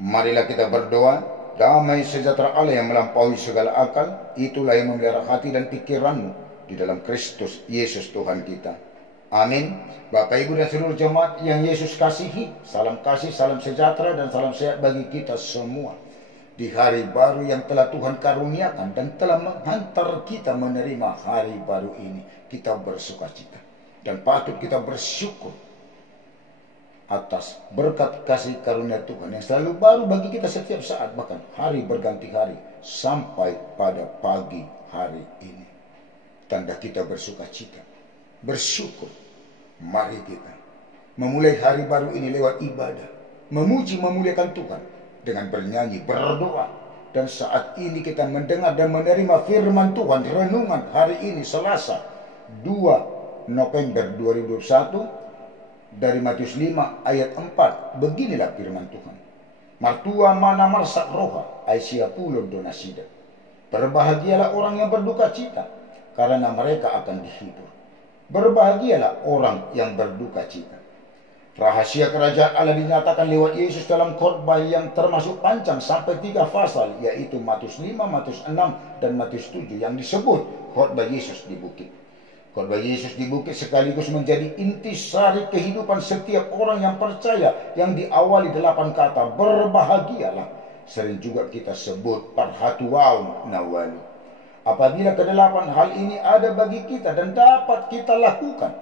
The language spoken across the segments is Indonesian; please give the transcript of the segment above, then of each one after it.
Marilah kita berdoa. Damai sejahtera Allah yang melampaui segala akal, itulah yang memelihara hati dan pikiranmu di dalam Kristus Yesus Tuhan kita. Amin. Bapak, Ibu, dan seluruh jemaat yang Yesus kasihi, salam kasih, salam sejahtera, dan salam sehat bagi kita semua. Di hari baru yang telah Tuhan karuniakan dan telah menghantar kita menerima hari baru ini, kita bersukacita. Dan patut kita bersyukur atas berkat kasih karunia Tuhan yang selalu baru bagi kita setiap saat, bahkan hari berganti hari sampai pada pagi hari ini. Tanda kita bersukacita, bersyukur. Mari kita memulai hari baru ini lewat ibadah, memuji memuliakan Tuhan dengan bernyanyi, berdoa. Dan saat ini kita mendengar dan menerima firman Tuhan, renungan hari ini Selasa 2 November 2021 dari Matius 5 ayat 4. Beginilah firman Tuhan. Martua mana marsak roha Aisyah pulun donasida. Berbahagialah orang yang berduka cita, karena mereka akan dihibur. Berbahagialah orang yang berduka cita. Rahasia kerajaan Allah dinyatakan lewat Yesus dalam khotbah yang termasuk panjang sampai 3 pasal, yaitu Matius 5, Matius 6, dan Matius 7 yang disebut khotbah Yesus di bukit. Khotbah Yesus di bukit sekaligus menjadi intisari kehidupan setiap orang yang percaya, yang diawali 8 kata berbahagialah. Sering juga kita sebut parhatuau nawali. Apabila ke-8 hal ini ada bagi kita dan dapat kita lakukan,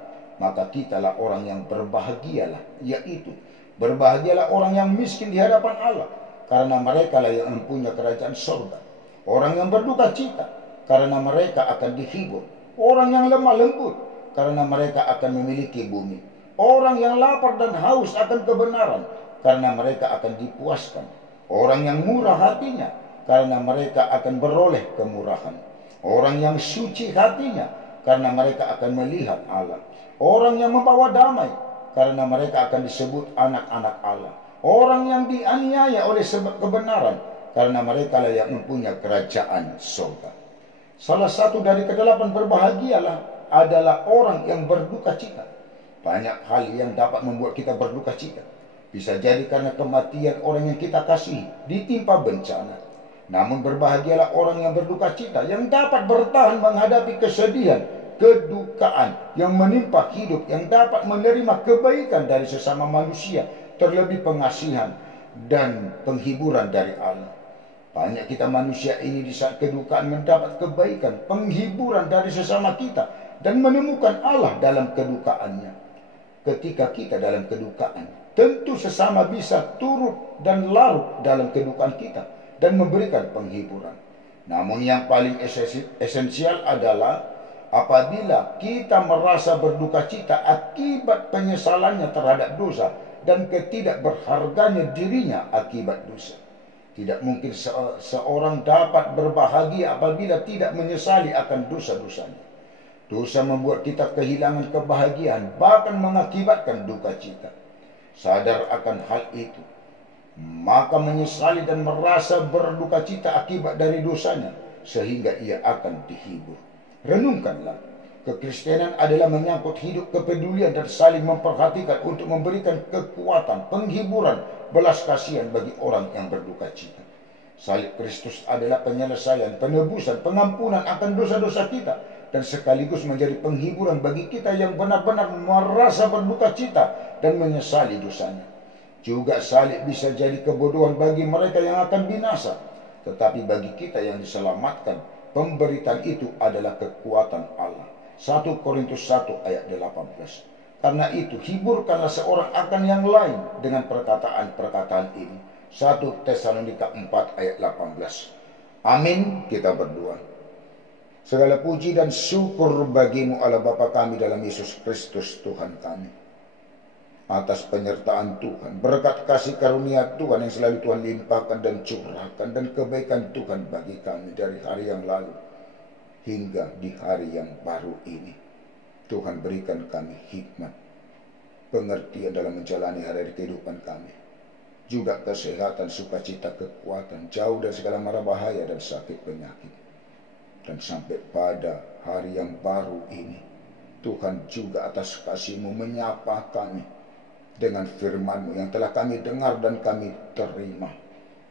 maka kitalah orang yang berbahagialah, yaitu berbahagialah orang yang miskin di hadapan Allah, karena mereka lah yang mempunyai kerajaan surga. Orang yang berduka cita, karena mereka akan dihibur. Orang yang lemah lembut, karena mereka akan memiliki bumi. Orang yang lapar dan haus akan kebenaran, karena mereka akan dipuaskan. Orang yang murah hatinya, karena mereka akan beroleh kemurahan. Orang yang suci hatinya, karena mereka akan melihat Allah. Orang yang membawa damai, karena mereka akan disebut anak-anak Allah. Orang yang dianiaya oleh sebab kebenaran, karena mereka lah yang mempunyai kerajaan surga. Salah satu dari ke-8 berbahagialah adalah orang yang berduka cita. Banyak hal yang dapat membuat kita berduka cita. Bisa jadi karena kematian orang yang kita kasihi, ditimpa bencana. Namun berbahagialah orang yang berduka cita, yang dapat bertahan menghadapi kesedihan, kedukaan yang menimpa hidup, yang dapat menerima kebaikan dari sesama manusia, terlebih pengasihan dan penghiburan dari Allah. Banyak kita manusia ini di saat kedukaan mendapat kebaikan, penghiburan dari sesama kita, dan menemukan Allah dalam kedukaannya. Ketika kita dalam kedukaan, tentu sesama bisa turut dan larut dalam kedukaan kita dan memberikan penghiburan. Namun yang paling esensial adalah apabila kita merasa berduka cita akibat penyesalannya terhadap dosa dan ketidakberharganya dirinya akibat dosa. Tidak mungkin seorang dapat berbahagia apabila tidak menyesali akan dosa-dosanya. Dosa membuat kita kehilangan kebahagiaan, bahkan mengakibatkan duka cita. Sadar akan hal itu, maka menyesali dan merasa berduka cita akibat dari dosanya, sehingga ia akan dihibur. Renungkanlah, kekristenan adalah menyangkut hidup kepedulian dan saling memperhatikan untuk memberikan kekuatan, penghiburan, belas kasihan bagi orang yang berduka cita. Salib Kristus adalah penyelesaian, penebusan, pengampunan akan dosa-dosa kita, dan sekaligus menjadi penghiburan bagi kita yang benar-benar merasa berduka cita dan menyesali dosanya. Juga salib bisa jadi kebodohan bagi mereka yang akan binasa, tetapi bagi kita yang diselamatkan, pemberitaan itu adalah kekuatan Allah. 1 Korintus 1 ayat 18. Karena itu, hiburkanlah seorang akan yang lain dengan perkataan-perkataan ini. 1 Tesalonika 4 ayat 18. Amin. Kita berdoa. Segala puji dan syukur bagimu Allah Bapa kami dalam Yesus Kristus Tuhan kami. Atas penyertaan Tuhan, berkat kasih karunia Tuhan yang selalu Tuhan limpahkan dan curahkan, dan kebaikan Tuhan bagi kami dari hari yang lalu hingga di hari yang baru ini. Tuhan berikan kami hikmat, pengertian dalam menjalani hari-hari kehidupan kami. Juga kesehatan, sukacita, kekuatan, jauh dari segala mara bahaya dan sakit penyakit. Dan sampai pada hari yang baru ini, Tuhan juga atas kasih-Mu menyapa kami dengan firman-Mu yang telah kami dengar dan kami terima.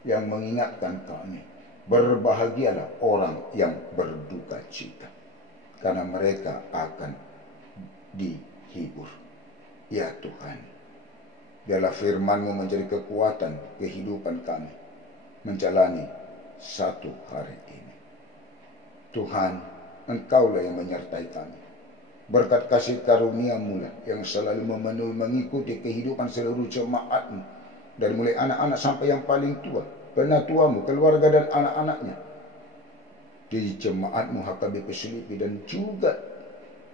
yang mengingatkan kami, berbahagialah orang yang berduka cita, karena mereka akan dihibur. Ya Tuhan, biarlah firman-Mu menjadi kekuatan kehidupan kami menjalani satu hari ini. Tuhan, Engkaulah yang menyertai kami. Berkat kasih karunia-Mu yang selalu memenuhi mengikuti kehidupan seluruh jemaat-Mu, dari mulai anak-anak sampai yang paling tua, penatua-Mu, keluarga dan anak-anaknya, di jemaat-Mu HKBP Selipi, dan juga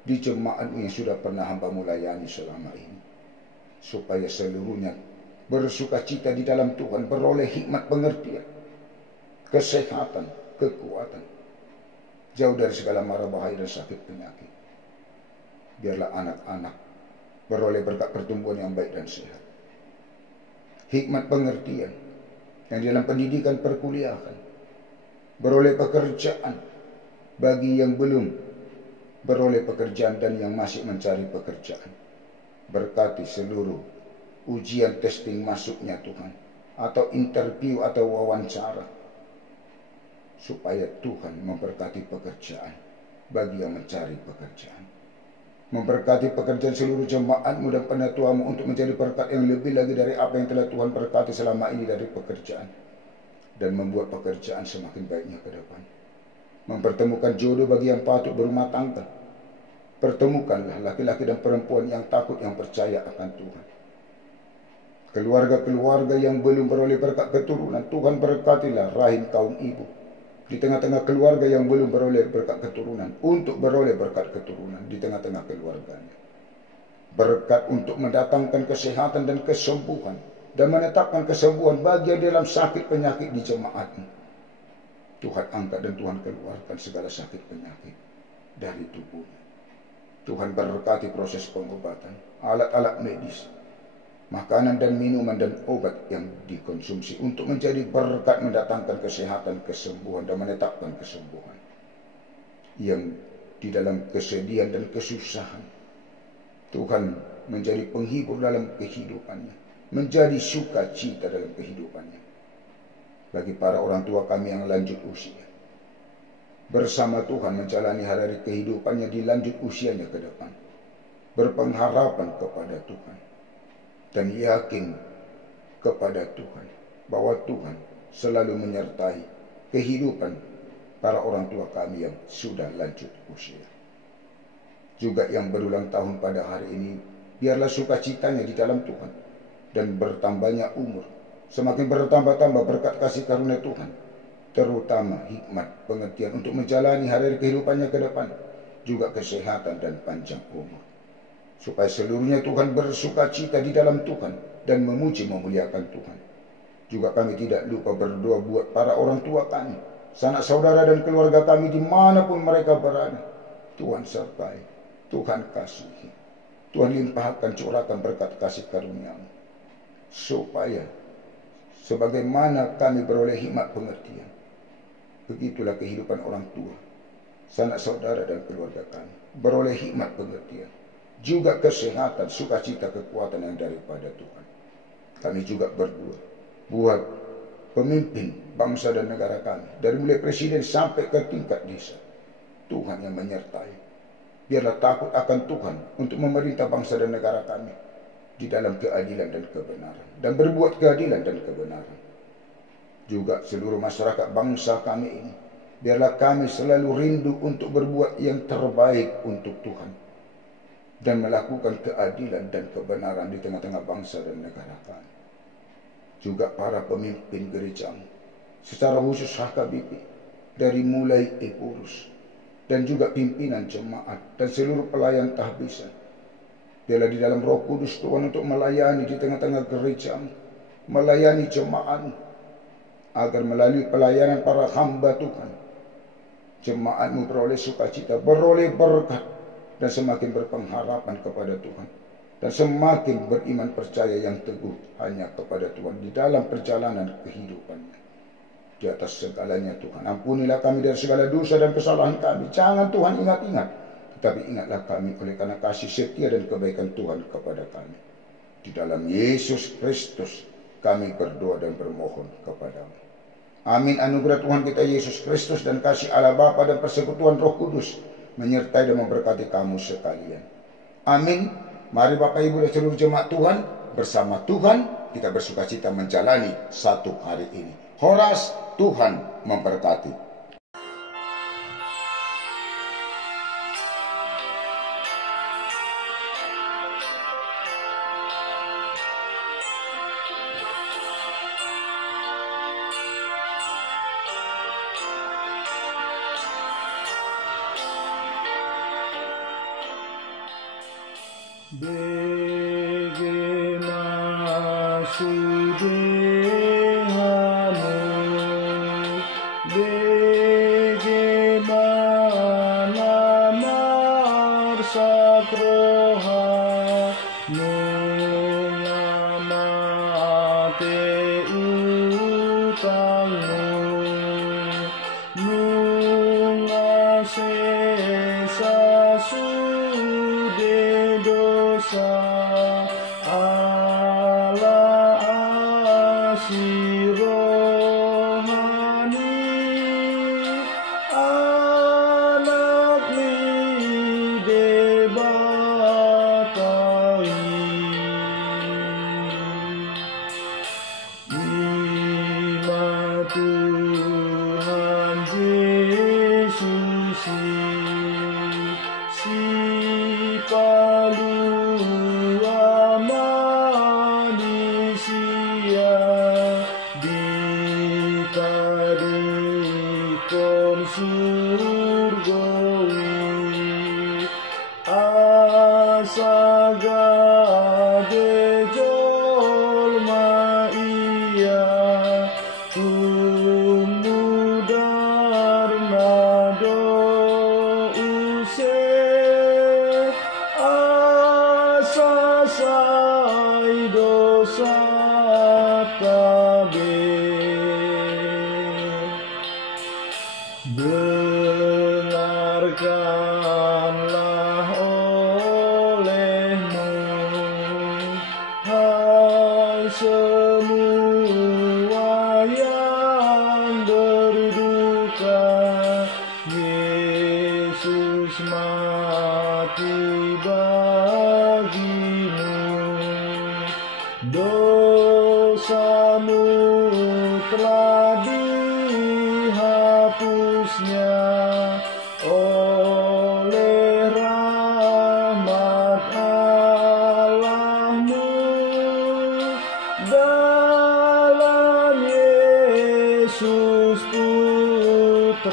di jemaat-Mu yang sudah pernah Hamba-Mu layani selama ini, supaya seluruhnya bersukacita di dalam Tuhan, beroleh hikmat pengertian, kesehatan, kekuatan, jauh dari segala mara bahaya dan sakit penyakit. Biarlah anak-anak beroleh berkat pertumbuhan yang baik dan sehat, hikmat pengertian yang di dalam pendidikan perkuliahan, beroleh pekerjaan bagi yang belum beroleh pekerjaan dan yang masih mencari pekerjaan. Berkati seluruh ujian testing masuknya Tuhan, atau interview atau wawancara, supaya Tuhan memberkati pekerjaan bagi yang mencari pekerjaan. Memberkati pekerjaan seluruh jemaat-Mu dan penatua-Mu untuk menjadi berkat yang lebih lagi dari apa yang telah Tuhan berkati selama ini dari pekerjaan, dan membuat pekerjaan semakin baiknya ke depan. Mempertemukan jodoh bagi yang patut berumah tangga. Pertemukanlah laki-laki dan perempuan yang takut, yang percaya akan Tuhan. Keluarga-keluarga yang belum beroleh berkat keturunan, Tuhan berkatilah rahim kaum ibu di tengah-tengah keluarga yang belum beroleh berkat keturunan, untuk beroleh berkat keturunan di tengah-tengah keluarganya. Berkat untuk mendatangkan kesehatan dan kesembuhan, dan menetapkan kesembuhan bagi yang dalam sakit penyakit di jemaat-Mu. Tuhan angkat dan Tuhan keluarkan segala sakit penyakit dari tubuhnya. Tuhan berkati proses pengobatan, alat-alat medis, makanan dan minuman dan obat yang dikonsumsi untuk menjadi berkat mendatangkan kesehatan, kesembuhan, dan menetapkan kesembuhan. Yang di dalam kesedihan dan kesusahan, Tuhan menjadi penghibur dalam kehidupannya, menjadi sukacita dalam kehidupannya. Bagi para orang tua kami yang lanjut usia, bersama Tuhan menjalani hari-hari kehidupannya di lanjut usianya ke depan, berpengharapan kepada Tuhan, dan yakin kepada Tuhan bahwa Tuhan selalu menyertai kehidupan para orang tua kami yang sudah lanjut usia. Juga yang berulang tahun pada hari ini, biarlah sukacitanya di dalam Tuhan dan bertambahnya umur, semakin bertambah-tambah berkat kasih karunia Tuhan, terutama hikmat pengertian untuk menjalani hari-hari kehidupannya ke depan, juga kesehatan dan panjang umur, supaya seluruhnya Tuhan bersukacita di dalam Tuhan dan memuji memuliakan Tuhan. Juga kami tidak lupa berdoa buat para orang tua kami, sanak saudara dan keluarga kami dimanapun mereka berada. Tuhan sertai, Tuhan kasihi, Tuhan limpahkan, curahkan berkat kasih karunia-Mu, supaya sebagaimana kami beroleh hikmat pengertian, begitulah kehidupan orang tua, sanak saudara dan keluarga kami beroleh hikmat pengertian, juga kesehatan, sukacita, kekuatan yang daripada Tuhan. Kami juga berdoa buat pemimpin bangsa dan negara kami, dari mulai presiden sampai ke tingkat desa. Tuhan yang menyertai, biarlah takut akan Tuhan untuk memerintah bangsa dan negara kami di dalam keadilan dan kebenaran, dan berbuat keadilan dan kebenaran. Juga seluruh masyarakat bangsa kami ini, biarlah kami selalu rindu untuk berbuat yang terbaik untuk Tuhan, dan melakukan keadilan dan kebenaran di tengah-tengah bangsa dan negara kami. Juga para pemimpin gereja-Mu, secara khusus HKBP, dari mulai pengurus dan juga pimpinan jemaat dan seluruh pelayan tahbisan, biarlah di dalam Roh Kudus Tuhan untuk melayani di tengah-tengah gereja-Mu, melayani jemaat-Mu, agar melalui pelayanan para hamba Tuhan, jemaat-Mu beroleh sukacita, beroleh berkat, dan semakin berpengharapan kepada Tuhan, dan semakin beriman percaya yang teguh hanya kepada Tuhan di dalam perjalanan kehidupannya. Di atas segalanya Tuhan, ampunilah kami dari segala dosa dan kesalahan kami. Jangan Tuhan ingat-ingat, tetapi ingatlah kami oleh karena kasih setia dan kebaikan Tuhan kepada kami. Di dalam Yesus Kristus kami berdoa dan bermohon kepadamu. Amin. Anugerah Tuhan kita Yesus Kristus dan kasih Allah Bapa dan persekutuan Roh Kudus menyertai dan memberkati kamu sekalian. Amin. Mari Bapak Ibu dan seluruh jemaat Tuhan, bersama Tuhan kita bersukacita menjalani satu hari ini. Horas, Tuhan memberkati. Dengarkanlah olehmu, hai semua yang berduka, Yesus mati bagimu, dosamu telah dihapusnya oleh rahmat Allahmu dalam Yesus Putranya.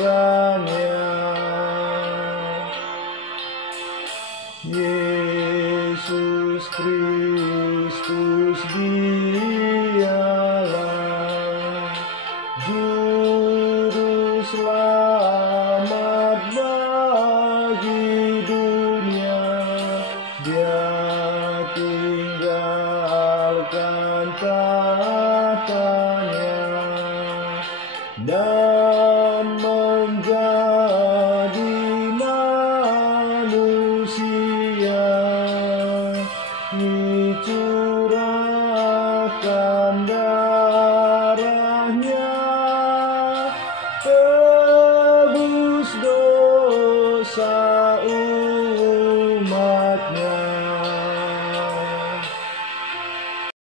Yesus Kristus Dialah Juru Selamat bagi dunia. Dia tinggalkan tahtanya dan menjadi manusia, dicurahkan